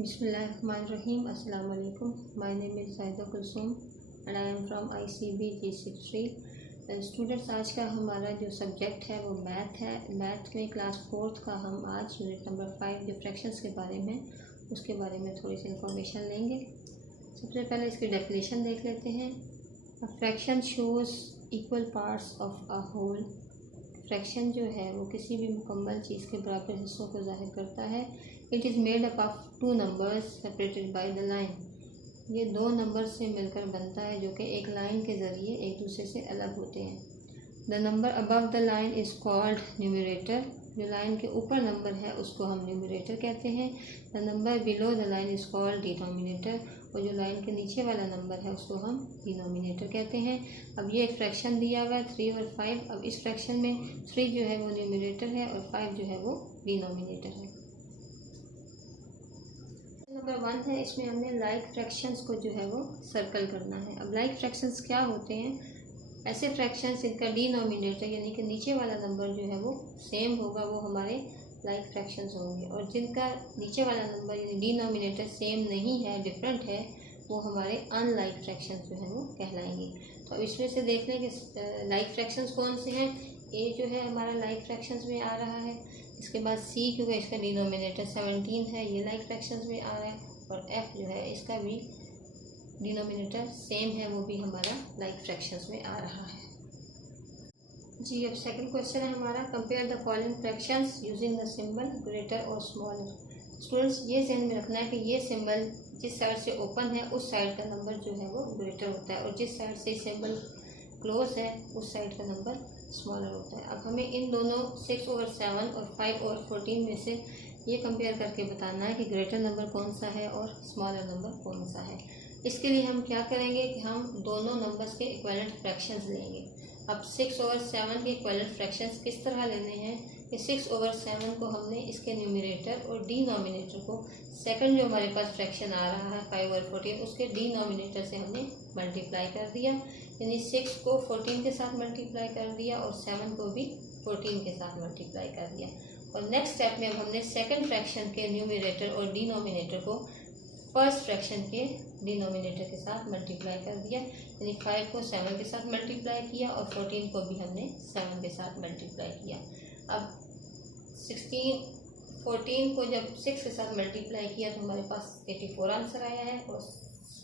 Bismillahirrahmanirrahim. Assalamu alaikum. My name is Zaida Kulsum and I am from ICB G63. Students, आज का हमारा जो subject है वो मैथ है। मैथ में क्लास 4th का हम आज यूनिट नंबर 5 जो फ्रैक्शंस के बारे में उसके बारे में थोड़ी सी इंफॉर्मेशन लेंगे। सबसे पहले इसकी डेफिनेशन देख लेते हैं। A fraction shows equal parts of a whole. Fraction जो है वो किसी भी मुकम्मल चीज़ के बराबर हिस्सों को ज़ाहिर करता है। It is made up of 2 numbers separated by the line. ये 2 नंबर से मिलकर बनता है जो कि एक लाइन के ज़रिए एक दूसरे से अलग होते हैं। The number above the line is called numerator. जो लाइन के ऊपर नंबर है उसको हम न्यूमरेटर कहते हैं। The number below the line is called denominator. और जो लाइन के नीचे वाला नंबर है उसको हम डिनोमिनेटर कहते हैं। अब ये एक फ्रैक्शन दिया हुआ है 3 और 5। अब इस फ्रैक्शन में 3 जो है वो न्यूमरेटर है और 5 जो है वो डिनोमिनेटर है। नंबर 1 है, इसमें हमने लाइक फ्रैक्शंस को जो है वो सर्कल करना है। अब लाइक फ्रैक्शंस क्या होते हैं? ऐसे फ्रैक्शंस जिनका डिनोमिनेटर यानी कि नीचे वाला नंबर जो है वो सेम होगा वो हमारे लाइक फ्रैक्शंस होंगे, और जिनका नीचे वाला नंबर यानी डिनोमिनेटर सेम नहीं है, डिफरेंट है, वो हमारे अनलाइक फ्रैक्शंस जो हैं वो कहलाएंगे। तो अब इसमें से देख लें कि लाइक फ्रैक्शंस कौन से हैं। ए जो है हमारा लाइक फ्रैक्शंस में आ रहा है। इसके बाद सी क्योंकि इसका डिनोमिनेटर 17 है, ये लाइक फ्रैक्शंस में आ रहा है। और एफ जो है इसका भी डिनोमिनेटर सेम है, वो भी हमारा लाइक फ्रैक्शंस में आ रहा है जी। अब सेकंड क्वेश्चन है हमारा, compare the following fractions using the symbol greater और स्मॉलर। स्टूडेंट्स, ये ध्यान में रखना है कि ये सिंबल जिस साइड से ओपन है उस साइड का नंबर जो है वो ग्रेटर होता है, और जिस साइड से सिंबल क्लोज है उस साइड का नंबर स्मॉलर होता है। अब हमें इन दोनों 6/7 और 5/14 में से ये कंपेयर करके बताना है कि ग्रेटर नंबर कौन सा है और स्मॉलर नंबर कौन सा है। इसके लिए हम क्या करेंगे कि हम दोनों नंबर्स के इक्विवेलेंट फ्रैक्शंस लेंगे। अब 6/7 के इक्विवेलेंट फ्रैक्शंस किस तरह लेने हैं कि 6/7 को हमने इसके न्यूमरेटर और डिनोमिनेटर को सेकंड जो हमारे पास फ्रैक्शन आ रहा है 5/14 उसके डिनोमिनेटर से हमने मल्टीप्लाई कर दिया, यानी 6 को 14 के साथ मल्टीप्लाई कर दिया और 7 को भी 14 के साथ मल्टीप्लाई कर दिया। और नेक्स्ट स्टेप में अब हमने सेकंड फ्रैक्शन के न्यूमरेटर और डिनोमिनेटर को फर्स्ट फ्रैक्शन के डिनोमिनेटर के साथ मल्टीप्लाई कर दिया, यानी 5 को 7 के साथ मल्टीप्लाई किया और 14 को भी हमने 7 के साथ मल्टीप्लाई किया। अब 14 को जब 6 के साथ मल्टीप्लाई किया तो हमारे पास 84 आंसर आया है, और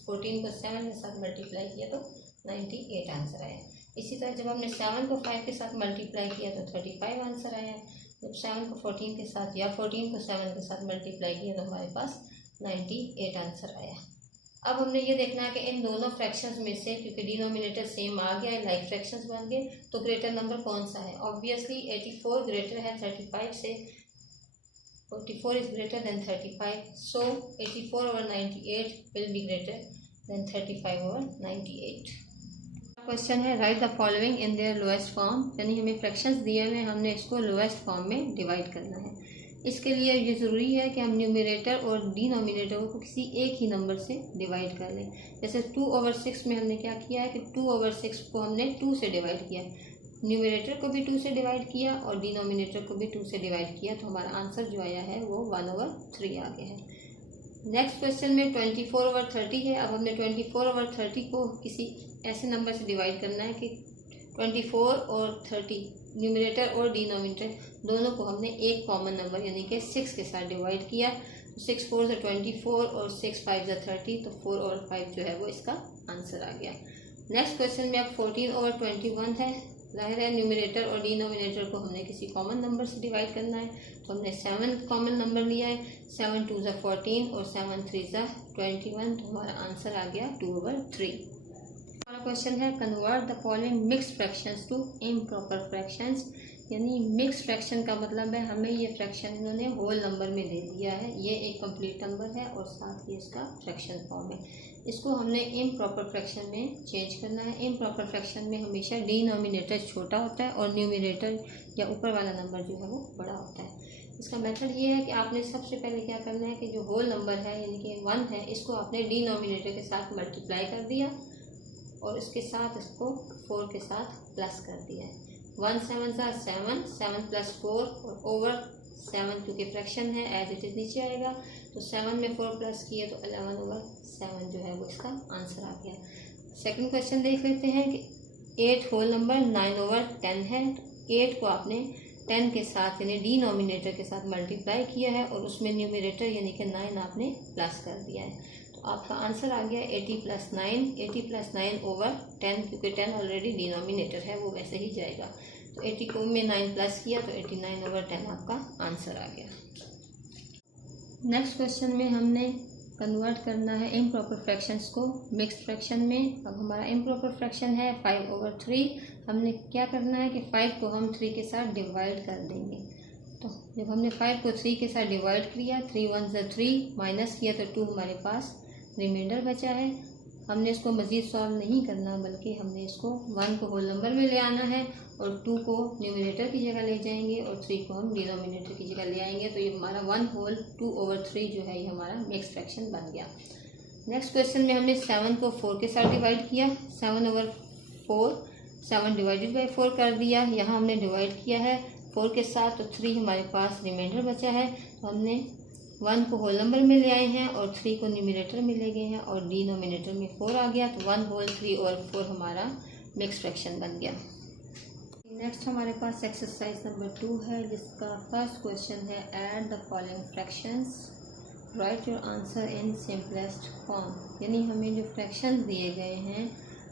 14 को 7 के साथ मल्टीप्लाई किया तो 98 आंसर आया। इसी तरह जब हमने 7 को 5 के साथ मल्टीप्लाई किया तो 35 आंसर आया। जब 7 को 14 के साथ या 14 को 7 के साथ मल्टीप्लाई किया तो हमारे पास 98 आंसर आया। अब हमने ये देखना है कि इन दोनों फ्रैक्शंस में से, क्योंकि डिनोमिनेटर सेम आ गया है, लाइक फ्रैक्शंस बन गए, तो ग्रेटर नंबर कौन सा है। ऑब्वियसली 84 ग्रेटर है 35 से। 44 is greater than 35, so 84/98 will be greater than 35/98। Question है, write the following in their lowest form, यानी हमें फ्रैक्शंस दिए हुए हैं, हमने इसको लोएस्ट फॉर्म में डिवाइड करना है। इसके लिए ये ज़रूरी है कि हम न्यूमरेटर और डिनोमिनेटर को किसी एक ही नंबर से डिवाइड कर लें। जैसे 2/6 में हमने क्या किया है कि 2/6 को हमने 2 से डिवाइड किया, न्यूमरेटर को भी 2 से डिवाइड किया और डिनोमिनेटर को भी 2 से डिवाइड किया, तो हमारा आंसर जो आया है वो 1/3 आ गया है। नेक्स्ट क्वेश्चन में 24/30 है। अब हमने 24/30 को किसी ऐसे नंबर से डिवाइड करना है कि 24 और 30 न्यूमरेटर और डिनोमिनेटर दोनों को हमने एक कॉमन नंबर यानी कि 6 के साथ डिवाइड किया। तो 6 4 = 24 और 6 5 = 30, तो 4/5 जो है वो इसका आंसर आ गया। नेक्स्ट क्वेश्चन में अब 14/21 है। जाहिर है न्यूमरेटर और डिनोमिनेटर को हमने किसी कॉमन नंबर से डिवाइड करना है, तो हमने 7 कॉमन नंबर लिया है। 7 2 = 14 और 7 3 = 21, तो हमारा आंसर आ गया 2/3। हमारा क्वेश्चन है, convert the following mixed fractions to improper fractions, यानी मिक्स्ड फ्रैक्शन का मतलब है हमें ये फ्रैक्शन इन्होंने होल नंबर में दे दिया है, ये एक कंप्लीट नंबर है और साथ ही इसका फ्रैक्शन फॉर्म है। इसको हमने इम्प्रॉपर फ्रैक्शन में चेंज करना है। इम्प्रॉपर फ्रैक्शन में हमेशा डिनोमिनेटर छोटा होता है और न्यूमरेटर या ऊपर वाला नंबर जो है वो बड़ा होता है। इसका मेथड ये है कि आपने सबसे पहले क्या करना है कि जो होल नंबर है यानी कि 1 है, इसको आपने डिनोमिनेटर के साथ मल्टीप्लाई कर दिया और इसके साथ इसको 4 के साथ प्लस कर दिया है। 1 7 = 7, 7 + 4 और ओवर 7 क्योंकि फ्रैक्शन है एज इट इज नीचे आएगा, तो 7 में 4 प्लस किए तो 11/7 जो है वो इसका आंसर आ गया। सेकंड क्वेश्चन देख लेते हैं कि 8 होल नंबर 9/10 है। 8 को आपने 10 के साथ यानी डिनोमिनेटर के साथ मल्टीप्लाई किया है और उसमें न्यूमरेटर यानी कि 9 आपने प्लस कर दिया है। तो आपका आंसर आ गया 80 + 9, 80 + 9/10, क्योंकि 10 ऑलरेडी डिनोमिनेटर है वो वैसे ही जाएगा। तो 80 को में 9 प्लस किया तो 89/10 आपका आंसर आ गया। नेक्स्ट क्वेश्चन में हमने कन्वर्ट करना है इम्प्रॉपर फ्रैक्शंस को मिक्स्ड फ्रैक्शन में। अब हमारा इम्प्रॉपर फ्रैक्शन है 5/3। हमने क्या करना है कि 5 को हम 3 के साथ डिवाइड कर देंगे। तो जब हमने 5 को 3 के साथ डिवाइड किया, 3 1 ज़ा 3, माइनस किया तो 2 हमारे पास रिमाइंडर बचा है। हमने इसको मज़ीद सॉल्व नहीं करना, बल्कि हमने इसको 1 को होल नंबर में ले आना है और 2 को न्यूमरेटर की जगह ले जाएंगे और 3 को हम डिनोमिनेटर की जगह ले आएंगे। तो ये हमारा 1 होल 2/3 जो है ये हमारा मिक्स फ्रैक्शन बन गया। नेक्स्ट क्वेश्चन में हमने 7 को 4 के साथ डिवाइड किया, 7/4, 7 डिवाइडेड बाई 4 कर दिया। यहाँ हमने डिवाइड किया है 4 के साथ, तो 3 हमारे पास रिमाइंडर बचा है। तो हमने 1 को होल नंबर में ले आए हैं और 3 को न्यूमरेटर में ले गए हैं और डिनोमिनेटर में 4 आ गया। तो 1 होल 3/4 हमारा मिक्स फ्रैक्शन बन गया। नेक्स्ट हमारे पास एक्सरसाइज नंबर 2 है, जिसका फर्स्ट क्वेश्चन है add the following fractions, right your answer in simplest form. यानी हमें जो फ्रैक्शंस दिए गए हैं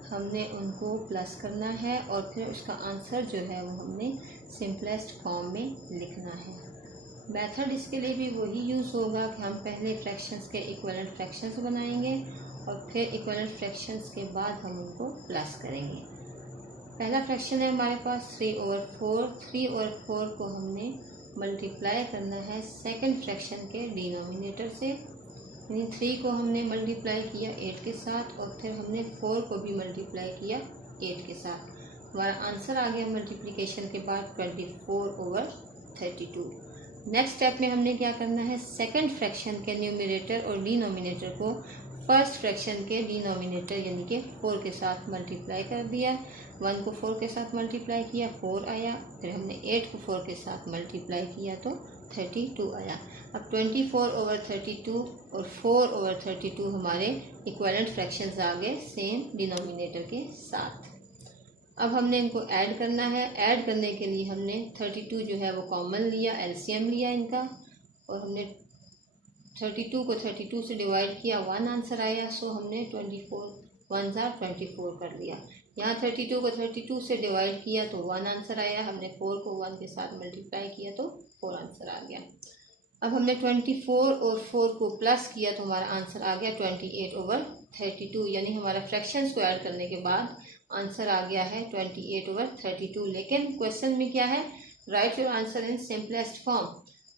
हमने उनको प्लस करना है और फिर उसका आंसर जो है वो हमने सिंपलेस्ट फॉर्म में लिखना है। मेथड इसके लिए भी वही यूज़ होगा कि हम पहले फ्रैक्शंस के इक्विवेलेंट फ्रैक्शंस बनाएंगे और फिर इक्विवेलेंट फ्रैक्शंस के बाद हम उनको प्लस करेंगे। पहला फ्रैक्शन है हमारे पास 3/4। 3/4 को हमने मल्टीप्लाई करना है सेकंड फ्रैक्शन के डिनोमिनेटर से, यानी 3 को हमने मल्टीप्लाई किया 8 के साथ और फिर हमने 4 को भी मल्टीप्लाई किया 8 के साथ। हमारा आंसर आ गया मल्टीप्लिकेशन के बाद 24/32। नेक्स्ट स्टेप में हमने क्या करना है, सेकंड फ्रैक्शन के न्यूमरेटर और डिनोमिनेटर को फर्स्ट फ्रैक्शन के डिनोमिनेटर यानी कि 4 के साथ मल्टीप्लाई कर दिया। 1 को 4 के साथ मल्टीप्लाई किया 4 आया, फिर हमने 8 को 4 के साथ मल्टीप्लाई किया तो 32 आया। अब 24/32 और 4/32 हमारे इक्विवेलेंट फ्रैक्शंस आ गए सेम डिनोमिनेटर के साथ। अब हमने इनको ऐड करना है। ऐड करने के लिए हमने 32 जो है वो कॉमन लिया, एलसीएम लिया इनका, और हमने 32 को 32 से डिवाइड किया, 1 आंसर आया। सो हमने 24 1 ज़ा 24 कर लिया। यहाँ 32 को 32 से डिवाइड किया तो 1 आंसर आया। हमने 4 को 1 के साथ मल्टीप्लाई किया तो 4 आंसर आ गया। अब हमने 24 और 4 को प्लस किया तो हमारा आंसर आ गया 28/32। यानी हमारा फ्रैक्शंस को ऐड करने के बाद आंसर आ गया है 28/32। लेकिन क्वेश्चन में क्या है, right your answer in simplest form.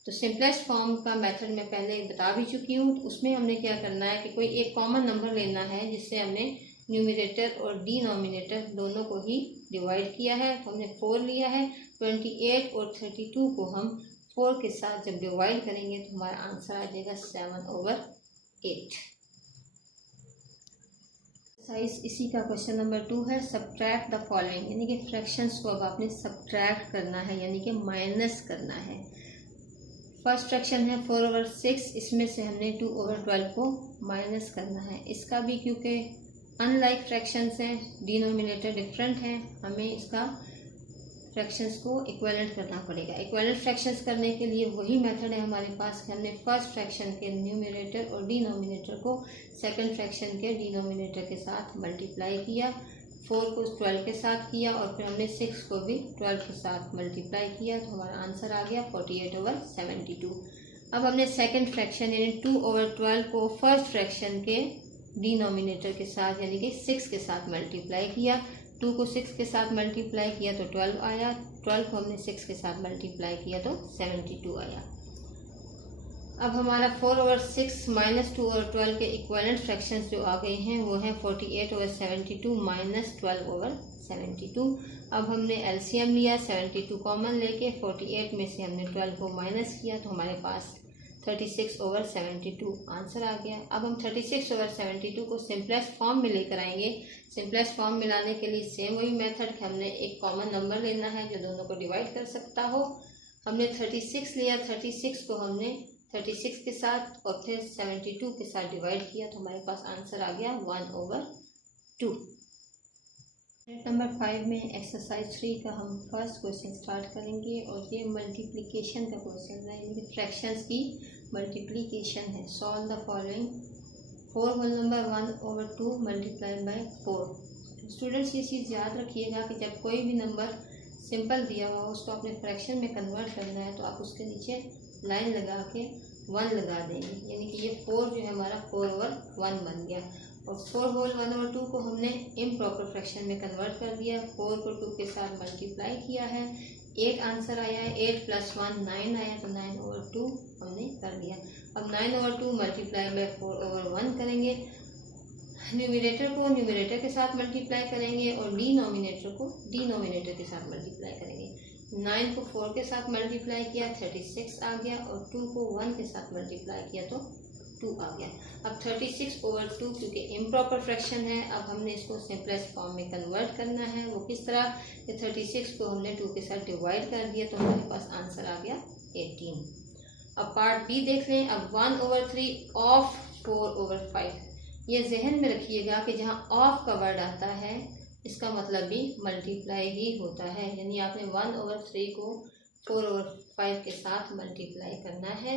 तो सिंपलेस्ट फॉर्म का मेथड मैं पहले बता भी चुकी हूँ। उसमें हमने क्या करना है कि कोई एक कॉमन नंबर लेना है जिससे हमने न्यूमरेटर और डिनोमिनेटर दोनों को ही डिवाइड किया है। तो हमने 4 लिया है। 28 और 32 को हम 4 के साथ जब डिवाइड करेंगे तो हमारा आंसर आ जाएगा 7/8। एक्सरसाइज इसी का क्वेश्चन नंबर 2 है, सब्ट्रैक्ट द फॉलोइंग। यानी कि फ्रैक्शंस को अब आपने सब्ट्रैक्ट करना है, यानी कि माइनस करना है। फर्स्ट फ्रैक्शन है 4/6, इसमें से हमने 2/12 को माइनस करना है। इसका भी क्योंकि अनलाइक फ्रैक्शंस हैं, डिनोमिनेटर डिफरेंट है, हमें इसका फ्रैक्शंस को इक्विवेलेंट करना पड़ेगा। इक्विवेलेंट फ्रैक्शंस करने के लिए वही मेथड है हमारे पास कि हमने फर्स्ट फ्रैक्शन के न्यूमरेटर और डिनोमिनेटर को सेकंड फ्रैक्शन के डिनोमिनेटर के साथ मल्टीप्लाई किया। 4 को 12 के साथ किया और फिर हमने 6 को भी 12 के साथ मल्टीप्लाई किया तो हमारा आंसर आ गया 48/72। अब हमने सेकंड फ्रैक्शन यानी 2/12 को फर्स्ट फ्रैक्शन के डिनोमिनेटर के साथ यानी कि 6 के साथ मल्टीप्लाई किया। 2 को 6 के साथ मल्टीप्लाई किया तो 12 आया। 12 को हमने 6 के साथ मल्टीप्लाई किया तो 72 आया। अब हमारा 4/6 माइनस 2/12 के इक्विवेलेंट फ्रैक्शंस जो आ गए हैं वो हैं 48/72 माइनस 12/72। अब हमने एलसीएम लिया, 72 कॉमन लेके 48 में से हमने 12 को माइनस किया तो हमारे पास 36/72 आंसर आ गया। अब हम 36/72 को सिंपलेस्ट फॉर्म में लेकर आएंगे। सिंपलेस्ट फॉर्म में लाने के लिए सेम वही मेथड कि हमने एक कॉमन नंबर लेना है जो दोनों को डिवाइड कर सकता हो। हमने 36 लिया, 36 को हमने 36 के साथ और फिर 72 के साथ डिवाइड किया तो हमारे पास आंसर आ गया 1/2। नंबर 5 में एक्सरसाइज 3 का हम फर्स्ट क्वेश्चन स्टार्ट करेंगे और ये मल्टीप्लिकेशन का क्वेश्चन है, यानी फ्रैक्शंस की मल्टीप्लिकेशन है। Solve the following 4 whole number 1/2 multiply by 4। Students ये चीज़ याद रखिएगा कि जब कोई भी नंबर सिंपल दिया हुआ उसको अपने फ्रैक्शन में कन्वर्ट करना है तो आप उसके नीचे लाइन लगा के 1 लगा देंगे, यानी कि ये 4 जो है हमारा 4/1 बन गया। और 4 होल 1/2 को हमने इम्प्रॉपर फ्रैक्शन में कन्वर्ट कर दिया, 4 को 2 के साथ मल्टीप्लाई किया है, 8 आंसर आया है, 8 + 1 9 आया, तो 9/2 हमने कर दिया। अब 9/2 मल्टीप्लाई बाय 4/1 करेंगे, न्यूमिनेटर को न्यूमिनेटर के साथ मल्टीप्लाई करेंगे और डिनोमिनेटर को डिनोमिनेटर के साथ मल्टीप्लाई करेंगे। 9 को 4 के साथ मल्टीप्लाई किया 36 आ गया और 2 को 1 के साथ मल्टीप्लाई किया तो 2 आ गया। अब 36/2 क्योंकि इम्प्रॉपर फ्रैक्शन है, अब हमने इसको सिंपलेस्ट फॉर्म में कन्वर्ट करना है। वो किस तरह कि 36 को हमने 2 के साथ डिवाइड कर दिया तो हमारे पास आंसर आ गया 18। अब पार्ट बी देख लें। अब 1/3 ऑफ 4/5, ये जहन में रखिएगा कि जहाँ ऑफ का वर्ड आता है इसका मतलब भी मल्टीप्लाई ही होता है, यानी आपने 1/3 को 4/5 के साथ मल्टीप्लाई करना है।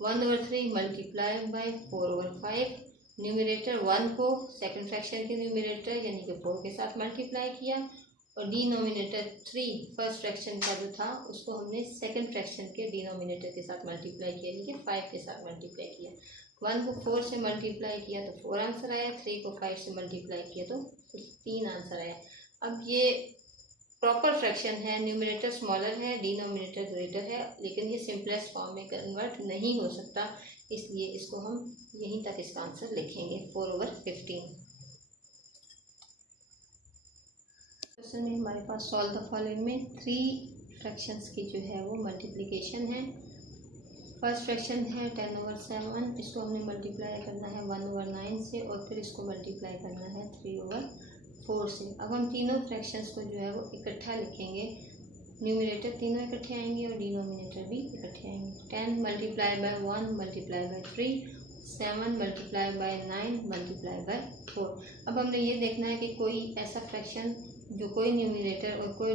1/3 मल्टीप्लाई बाय 4/5, न्यूमिनेटर 1 को सेकंड फ्रैक्शन के न्यूमिनेटर यानी कि 4 के साथ मल्टीप्लाई किया और डिनोमिनेटर 3 फर्स्ट फ्रैक्शन का जो था उसको हमने सेकंड फ्रैक्शन के डिनोमिनेटर के साथ मल्टीप्लाई किया, यानी कि 5 के साथ मल्टीप्लाई किया। 1 को 4 से मल्टीप्लाई किया तो 4 आंसर आया, 3 को 5 से मल्टीप्लाई किया तो 3 आंसर आया। अब ये प्रॉपर फ्रैक्शन है, न्यूमिनेटर स्मॉलर है, डिनोमिनेटर ग्रेटर है, लेकिन ये सिंपलेस्ट फॉर्म में कन्वर्ट नहीं हो सकता, इसलिए इसको हम यहीं तक इसका आंसर लिखेंगे 4/15। क्वेश्चन में हमारे पास सॉल्व द फॉलोइंग में 3 फ्रैक्शंस की जो है वो मल्टीप्लिकेशन है। फर्स्ट फ्रैक्शन है 10/7, इसको हमने मल्टीप्लाई करना है 1/9 से और फिर इसको मल्टीप्लाई करना है 3/4 से। अब हम तीनों फ्रैक्शंस को जो है वो इकट्ठा लिखेंगे, न्यूमिनेटर तीनों इकट्ठे आएंगे और डिनोमिनेटर भी इकट्ठे आएंगे। 10 multiply by 1 multiply by 3, 7 multiply by 9 multiply by 4। अब हमने ये देखना है कि कोई ऐसा फ्रैक्शन जो कोई न्यूमिनेटर और कोई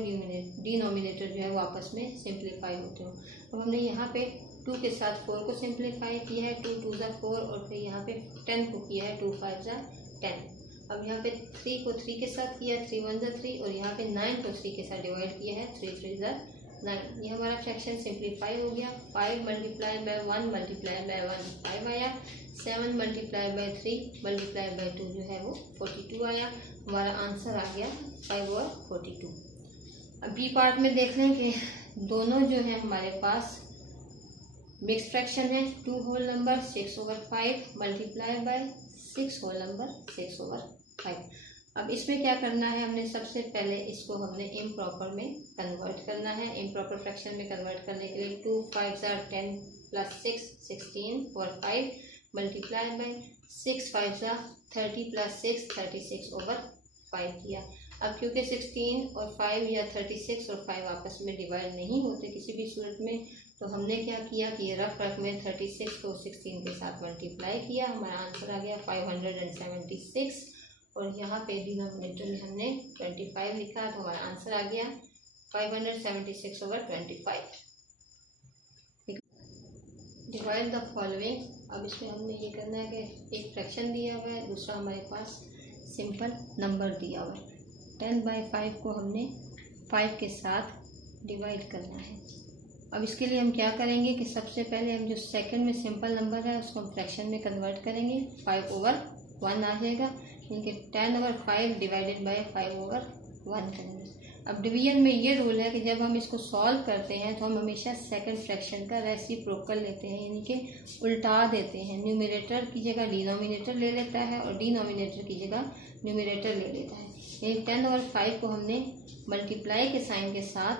डिनोमिनेटर जो है वो आपस में सिंप्लीफाई होते हो। अब हमने यहाँ पे 2 के साथ 4 को सिंप्लीफाई किया है, 2 2 4 और फिर यहाँ पे 10 को किया है, 2 5 10। अब यहाँ पे 3 को 3 के साथ किया, 3 1 3 और यहाँ पे 9 को 3 के साथ डिवाइड किया है, 3 3 9। ये हमारा फ्रैक्शन सिंप्लीफाई हो गया। 5 मल्टीप्लाई बाय 1 मल्टीप्लाई बाय 1 5 आया, 7 मल्टीप्लाई बाय 3 मल्टीप्लाई बाय 2 जो है वो 42 आया। हमारा आंसर आ गया 5/42। अब बी पार्ट में देख लें कि दोनों जो है हमारे पास मिक्स फ्रैक्शन है। 2 whole number 6/5 multiply by 6 whole number 6/5। अब इसमें क्या करना है, हमने सबसे पहले इसको हमने इम्प्रॉपर में कन्वर्ट करना है। इम्प्रॉपर फ्रैक्शन में कन्वर्ट करने के लिए 2 5 10 + 6 16/5 मल्टीप्लाई बाय 6 5 30 + 6 36/5 किया। अब क्योंकि 16 और 5 या 36 और 5 आपस में डिवाइड नहीं होते किसी भी सूरत में, तो हमने क्या किया कि ये रफ रख में 36 को 16 के साथ मल्टीप्लाई किया। हमारा आंसर आ गया 576 और यहाँ पे डिनोमिनेटर में हमने 25 लिखा तो हमारा आंसर आ गया 576/25। Divide the following. अब इसमें हमने ये करना है कि एक फ्रैक्शन दिया हुआ है, दूसरा हमारे पास सिंपल नंबर दिया हुआ है। 10/5 को हमने 5 के साथ डिवाइड करना है। अब इसके लिए हम क्या करेंगे कि सबसे पहले हम जो सेकंड में सिंपल नंबर है उसको हम फ्रैक्शन में कन्वर्ट करेंगे, 5/1 आ जाएगा, यानी कि 10/5 डिवाइडेड बाय 5/1 करेंगे। अब डिवीजन में ये रूल है कि जब हम इसको सॉल्व करते हैं तो हम हमेशा सेकंड फ्रैक्शन का रेसिप्रोकल लेते हैं, यानी कि उल्टा देते हैं। न्यूमिनेटर की जगह डिनोमिनेटर ले लेता है और डिनोमिनेटर की जगह न्यूमिनेटर ले लेता है। यानी 10/5 को हमने मल्टीप्लाई के साइन के साथ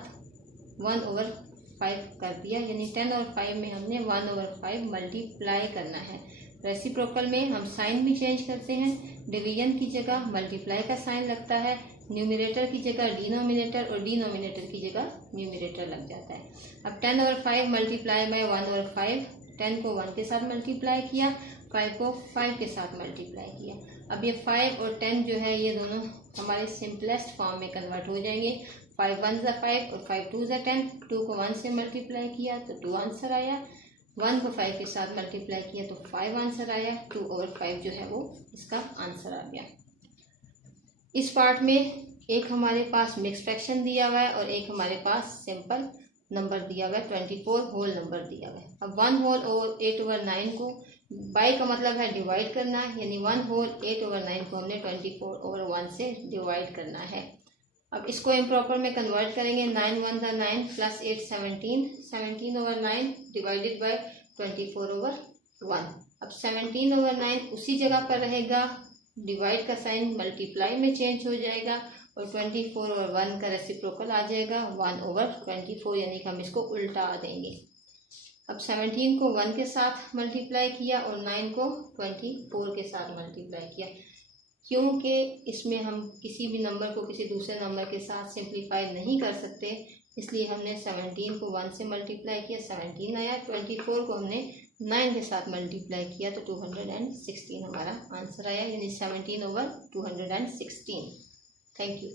1/5 कर दिया, यानी 10/5 में हमने 1/5 मल्टीप्लाई करना है। रेसिप्रोकल में हम साइन भी चेंज करते हैं, डिवीजन की जगह मल्टीप्लाई का साइन लगता है, न्यूमिनेटर की जगह डिनोमिनेटर और डिनोमिनेटर की जगह न्यूमिनेटर लग जाता है। अब 10/5 मल्टीप्लाई बाय 1/5 10 को 1 के साथ मल्टीप्लाई किया, 5 को 5 के साथ मल्टीप्लाई किया। अब ये 5 और 10 जो है ये दोनों हमारे सिंपलेस्ट फॉर्म में कन्वर्ट हो जाएंगे। 5 1 ज़ा 5 और 5 2 ज़ा 10। 2 को 1 से मल्टीप्लाई किया तो 2 आंसर आया। 1 को 5 के साथ मल्टीप्लाई किया तो 5 आंसर आया। 2/5 जो है वो इसका आंसर आ गया। इस पार्ट में एक हमारे पास मिक्स फ्रैक्शन दिया हुआ है और एक हमारे पास सिंपल नंबर दिया हुआ है, 24 होल नंबर दिया हुआ है। अब 1 होल ओवर 8/9 को बाई का मतलब है डिवाइड करना, यानी 1 होल 8/9 को हमने 24/1 से डिवाइड करना है। अब इसको इम्प्रॉपर में कन्वर्ट करेंगे। 9 1 ज़ा 9 प्लस 8 17, 17/9 डिवाइडेड बाई 24/1। अब 17/9 उसी जगह पर रहेगा, डिवाइड का साइन मल्टीप्लाई में चेंज हो जाएगा और 24/1 का रेसिप्रोकल आ जाएगा 1/24, यानी कि हम इसको उल्टा देंगे। अब 17 को 1 के साथ मल्टीप्लाई किया और 9 को 24 के साथ मल्टीप्लाई किया। क्योंकि इसमें हम किसी भी नंबर को किसी दूसरे नंबर के साथ सिंप्लीफाई नहीं कर सकते, इसलिए हमने 17 को 1 से मल्टीप्लाई किया, 17 आया। 24 को हमने 9 के साथ मल्टीप्लाई किया तो 216 हमारा आंसर आया, यानी 17/216। Thank you.